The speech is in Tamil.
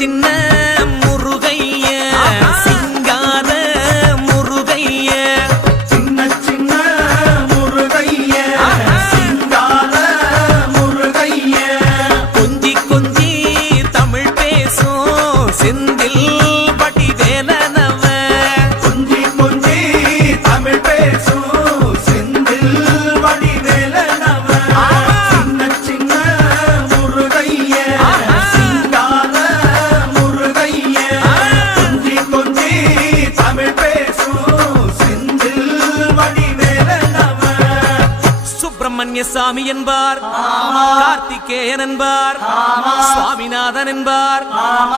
சின்ன முருகைய சிங்கார முருகைய சின்ன சின்ன முருகைய சிங்கார முருகைய கொஞ்சி கொஞ்சி தமிழ் பேசும் செந்தில் வடிவேலனவ கொஞ்சி கொஞ்சி தமிழ் பேசும் செந்தில் வடிவேலனவ சின்ன சின்ன முருகைய சிங்கார முருகைய கொஞ்சி கொஞ்சி தமிழ் பேசும் செந்தில் வடிவேலனவ சுப்பிரமணிய சாமி என்பார், கார்த்திகேயன் என்பார், சுவாமிநாதன் என்பார்.